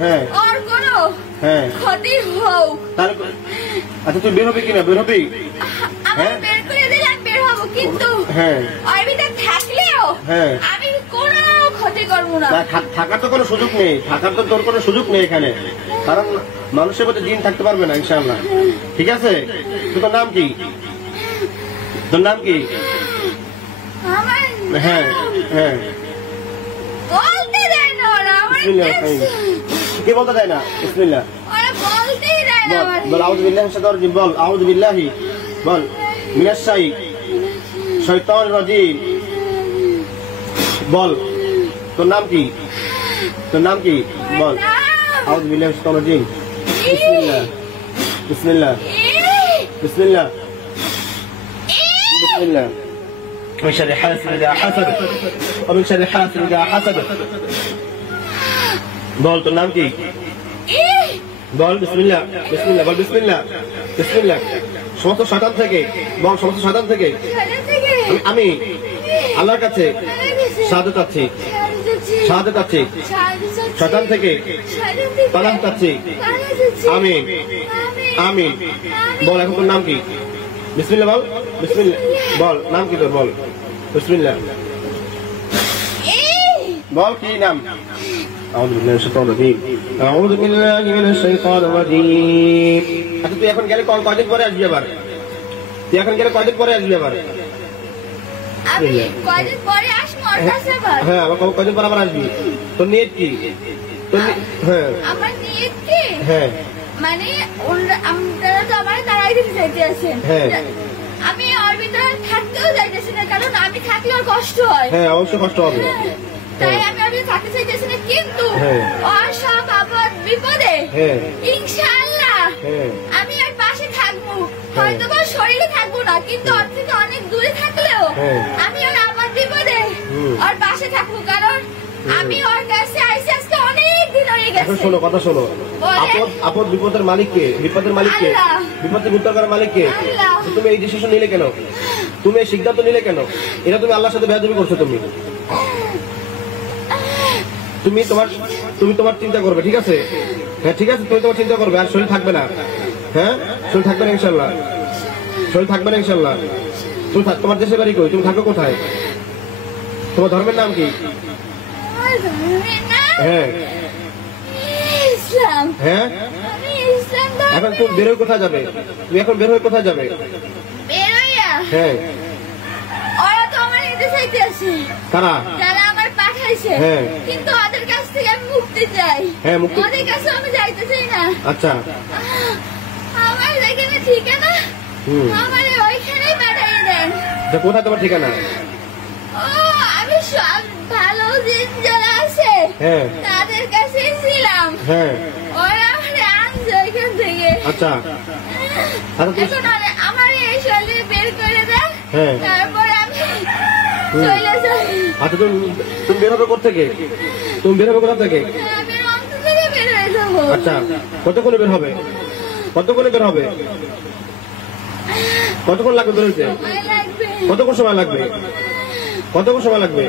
হ্যাঁ আর কোনো হ্যাঁ ক্ষতি হোক। আচ্ছা তুই বের হবি কিনা? বের হবি? আমি বের করে দিলাম বের হবো, কিন্তু হ্যাঁ ওর ভিতরে থাকলেও হ্যাঁ আমি কোনো ক্ষতি করবো না। থাকার তো কোনো সুযোগ নেই, থাকার তো তোর কোনো সুযোগ নেই এখানে, কারণ মানুষের মধ্যে জিন থাকতে পারবে না ইনশাআল্লাহ। ঠিক আছে? তোর নাম কি? তোর নাম কি? আমার হ্যাঁ হ্যাঁ বলতে দেয় না ওরা আমার কে বলতে দেয় না? বিসমিল্লাহ ওরা বলতেই দেয় না আমার। বল আউযু বিল্লাহি মিনাশ শাইতানির রাজিম। বল আউযু বিল্লাহি, বল মিনাশ শাইতানির রাজিম। বল তোর নাম কি? তোর নাম কি? বল আউযু বিল্লাহি মিনাশ শাইতানির রাজিম। বিসমিল্লাহ বিসমিল্লাহ বিসমিল্লাহ বিসমিল্লাহ। من شر حاسد إذا حسد ومن شر حاسد إذا حسد। বল তোর নাম কি? বল বিসমিল্লাহ বিসমিল্লাহ বল বিসমিল্লাহ বিসমিল্লাহ। সমস্ত শয়তান থেকে বল, সমস্ত শয়তান থেকে আমি আল্লাহর কাছে সাহায্য চাচ্ছি, সাহায্য চাচ্ছি, শয়তান থেকে পানাহ চাচ্ছি। আমিন আমিন। বল এখন তোর নাম কি? বিসমিল্লাহ বল বিসমিল্লাহ বল। নাম কি তোর? বল বিসমিল্লাহ বল। কি নাম? আউযু বিল্লাহি মিনাশ শাইতানির রাজিম। আউযু বিল্লাহি মিনাশ শাইতানির রাজিম। আচ্ছা তুই এখন গেলে কয়দিন পরে আসবি আবার? তুই এখন গেলে কয়দিন পরে আসবি আবার? আমি কয়দিন পরে আসবো ওর কাছে আবার। হ্যাঁ আবার কয়দিন পর আবার আসবি? তোর নিয়ত কি? তোর হ্যাঁ আমার নিয়ত কি? হ্যাঁ মানে আমরা তো আমার তারাই দিতে চাইতে আছেন। হ্যাঁ আমি ওর ভিতরে থাকতেও চাইতেছি না, কারণ আমি থাকলে ওর কষ্ট হয়। হ্যাঁ অবশ্যই কষ্ট হবে। তাই আমি ওর ভিতরে থাকতে চাইতেছি না, কিন্তু ওর সব আপদ বিপদে ইনশাআল্লাহ আমি ওর পাশে থাকবো। হয়তো বা শরীরে থাকবো না, কিন্তু ওর থেকে অনেক দূরে থাকলেও আমি ওর আপদ বিপদে ওর পাশে থাকবো, কারণ আমি ওর কাছে আইসি আজকে অনেক দিন হয়ে গেছে। শোনো কথা শোনো, আপদ বিপদের মালিক কে? বিপদের মালিক কে? বিপদের উদ্ধার করার মালিক কে? তুমি এই ডিসিশন নিলে কেন? তুমি এই সিদ্ধান্ত নিলে কেন? এটা তুমি আল্লাহর সাথে বেয়াদবি করছো। তুমি তোমার চিন্তা করবে, ঠিক আছে? হ্যাঁ ঠিক আছে, তুমি তোমার চিন্তা করবে, আর শরীর থাকবে না। হ্যাঁ শরীর থাকবে না ইনশাল্লাহ, শরীর থাকবে না ইনশাল্লাহ। তুমি তোমার দেশের বাড়ি কই? তুমি থাকো কোথায়? তোমার ধর্মের নাম কি? হ্যাঁ ইসলাম। হ্যাঁ এখন তুমি বের হয়ে কোথায় যাবে? তুমি এখন বের হয়ে কোথায় যাবে? হ্যাঁ ওরা তো আমার নিতে চাইতে আছে। কারা? যারা আমার পাঠাইছে। হ্যাঁ কিন্তু ওদের কাছ থেকে আমি মুক্তি চাই। হ্যাঁ মুক্তি। ওদের কাছে আমি যাইতে চাই না। আচ্ছা আমার যেখানে ঠিকানা আমার ওইখানেই পাঠিয়ে দেন। কোথায় তোমার ঠিকানা? ও আমি সব ভালো জিন যারা আছে তাদের কাছে ছিলাম। হ্যাঁ ওরা আমার আনছে ওইখান থেকে। আচ্ছা এখন আমার এই শরীরে বের করে দেয়, তারপর আমি চলে যাই। আচ্ছা তুমি বের হবে কোথা থেকে? তুমি বের হবে কোথা থেকে? আমি অন্তর থেকে বের হয়ে যাবো। আচ্ছা কতক্ষণে বের হবে? কতক্ষণে বের হবে? কতক্ষণ লাগবে বের হইতে? কতক্ষণ সময় লাগবে? কতক্ষণ সময় লাগবে?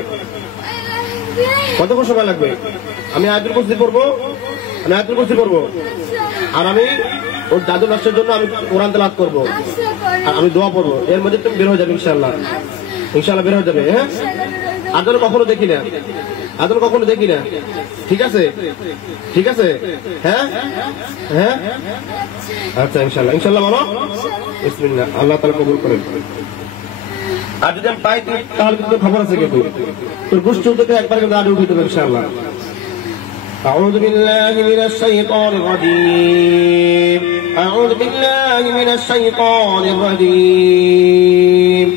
কতক্ষণ সময় লাগবে? আমি আয়াতুল কুরসি পড়বো, আমি আয়াতুল কুরসি পড়বো, আর আমি ওর দাদু নষ্টের জন্য আমি কোরআন তেলাওয়াত করবো, আর আমি দোয়া পড়বো। এর মধ্যে তুমি বের হয়ে যাবে ইনশাআল্লাহ। ইনশাআল্লাহ বের হয়ে যাবে। হ্যাঁ আদর কখনো দেখি না, আদর কখনো দেখি না। ঠিক আছে ঠিক আছে। হ্যাঁ হ্যাঁ আচ্ছা ইনশাআল্লাহ ইনশাআল্লাহ বলো বিসমিল্লাহ। আল্লাহ তাআলা কবুল করেন। আর যদি আমি পাই তাহলে কিন্তু খবর আছে, কিন্তু তোর গোষ্ঠী থেকে একবার কিন্তু আগে উঠে দেবে ইনশাআল্লাহ। أعوذ بالله من الشيطان الرجيم. أعوذ بالله من الشيطان الرجيم.